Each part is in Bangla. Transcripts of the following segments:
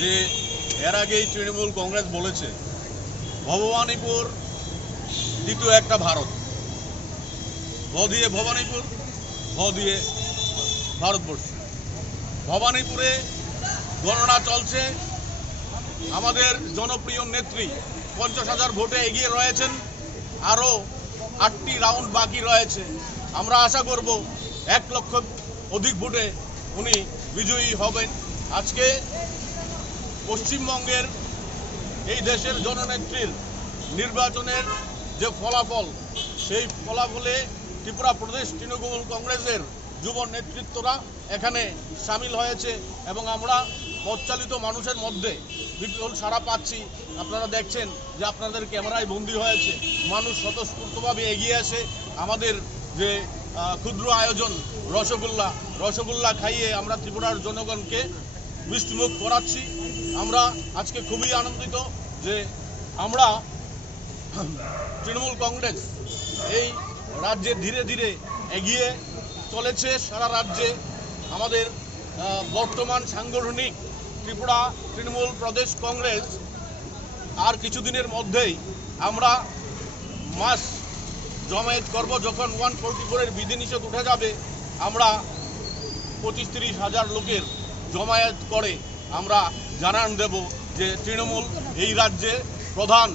যে এর আগেই তৃণমূল কংগ্রেস বলেছে ভবানীপুর দ্বিতীয় একটা ভারত, ভ দিয়ে ভবানীপুর, ভ দিয়ে ভারতবর্ষ। ভবানীপুরে গণনা চলছে, আমাদের জনপ্রিয় নেত্রী 50,000 ভোটে এগিয়ে রয়েছেন, আরও 8টি রাউন্ড বাকি রয়েছে। আমরা আশা করব 1 লক্ষ অধিক ভোটে উনি বিজয়ী হবেন। আজকে পশ্চিমবঙ্গের এই দেশের জননেত্রীর নির্বাচনের যে ফলাফল, সেই ফলাফলে ত্রিপুরা প্রদেশ তৃণমূল কংগ্রেসের যুব নেতৃত্বরা এখানে সামিল হয়েছে এবং আমরা পথচালিত মানুষের মধ্যে বিপুল সাড়া পাচ্ছি। আপনারা দেখছেন যে আপনাদের ক্যামেরায় বন্দী হয়েছে, মানুষ স্বতঃস্ফূর্তভাবে এগিয়ে আসে। আমাদের যে ক্ষুদ্র আয়োজন রসগোল্লা খাইয়ে আমরা ত্রিপুরার জনগণকে মিষ্টিমুখ করাচ্ছি। আমরা আজকে খুবই আনন্দিত যে আমরা তৃণমূল কংগ্রেস এই রাজ্যে ধীরে ধীরে এগিয়ে চলেছে। সারা রাজ্যে আমাদের বর্তমান সাংগঠনিক ত্রিপুরা তৃণমূল প্রদেশ কংগ্রেস আর কিছুদিনের মধ্যেই আমরা মাস জমায়েত করব। যখন 144-এর বিধিনিষেধ উঠে যাবে, আমরা 25-30 হাজার লোকের জমায়েত করে আমরা জানান দেব যে তৃণমূল এই রাজ্যে প্রধান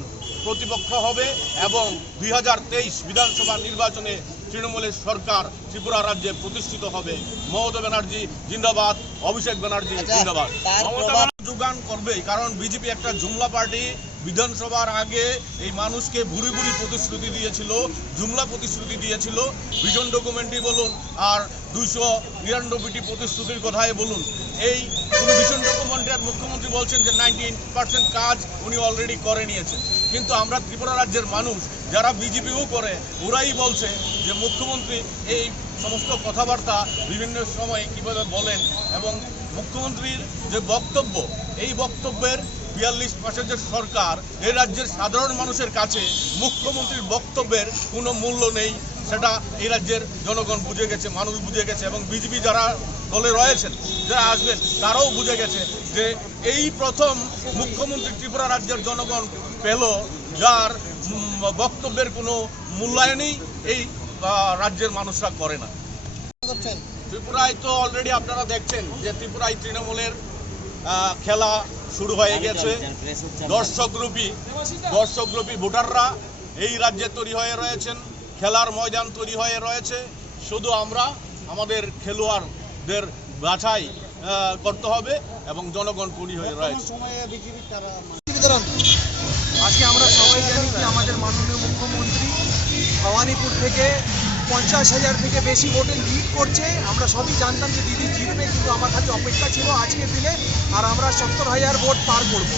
প্রতিপক্ষ হবে এবং 2023 বিধানসভা নির্বাচনে তৃণমূলের সরকার ত্রিপুরা রাজ্যে প্রতিষ্ঠিত হবে। মমতা ব্যানার্জি জিন্দাবাদ, অভিষেক ব্যানার্জি জিন্দাবাদ। মমতা যোগান করবে, কারণ বিজেপি একটা জুমলা পার্টি। বিধানসভার আগে এই মানুষকে ভুরি ভুরি প্রতিশ্রুতি দিয়েছিল, জুমলা প্রতিশ্রুতি দিয়েছিল। ভিশন ডকুমেন্টই বলুন আর 299টি প্রতিশ্রুতির কথাই বলুন, এই কোনো ভিশন ডকুমেন্টের মুখ্যমন্ত্রী বলছেন যে 90% কাজ উনি অলরেডি করে নিয়েছেন। কিন্তু আমরা ত্রিপুরা রাজ্যের মানুষ যারা বিজেপিও করে, ওরাই বলছে যে মুখ্যমন্ত্রী এই সমস্ত কথাবার্তা বিভিন্ন সময় কীভাবে বলেন এবং মুখ্যমন্ত্রীর যে বক্তব্য, এই বক্তব্যের 42 মাসের যে সরকার, এই রাজ্যের সাধারণ মানুষের কাছে মুখ্যমন্ত্রীর বক্তব্যের কোনো মূল্য নেই। সেটা এই রাজ্যের জনগণ বুঝে গেছে, মানুষ বুঝে গেছে এবং বিজেপি যারা দলে রয়েছেন, যারা আসবেন, তারাও বুঝে গেছে যে এই প্রথম মুখ্যমন্ত্রী ত্রিপুরা রাজ্যের জনগণ পেল যার বক্তব্যের কোনো মূল্যায়নই এই রাজ্যের মানুষরা করে না। ত্রিপুরায় তো অলরেডি আপনারা দেখছেন যে ত্রিপুরায় তৃণমূলের খেলা শুরু হয়ে গেছে। দর্শকরূপী ভোটাররা এই রাজ্যে তৈরি হয়ে রয়েছেন, খেলার ময়দান তৈরি হয়ে রয়েছে। শুধু আমরা আমাদের খেলোয়াড়দের বাছাই করতে হবে এবং জনগণ তৈরি হয়ে রয়েছে। আজকে আমরা সবাই জানি যে আমাদের মাননীয় মুখ্যমন্ত্রী ভবানীপুর থেকে 50,000 থেকে বেশি ভোটে লিড করছে। আমরা সবই জানতাম যে দিদি জিতবে, কিন্তু আমার কাছে অপেক্ষা ছিল আজকের দিনে আর আমরা 70,000 ভোট পার করব।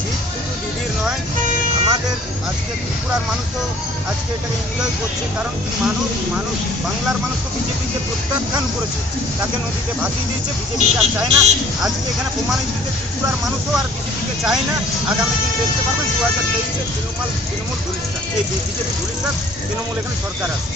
জিত শুধু দিদির নয়, আমাদের আজকে ত্রিপুরার মানুষও আজকে এটাকে এনজয় করছে, কারণ মানুষ বাংলার মানুষ তো বিজেপিকে প্রত্যাখ্যান করেছে, তাকে নদীতে ভাসিয়ে দিয়েছে। বিজেপিকে আর চায় না। আজকে এখানে প্রমাণিত যে ত্রিপুরার মানুষও আর বিজেপিকে চায় না। আগামী দিন দেখতে পারবেন 2023-এ তৃণমূল ধুলিস্টান, এই বিজেপি ধুলিস্টান, তৃণমূল এখানে সরকার আছে।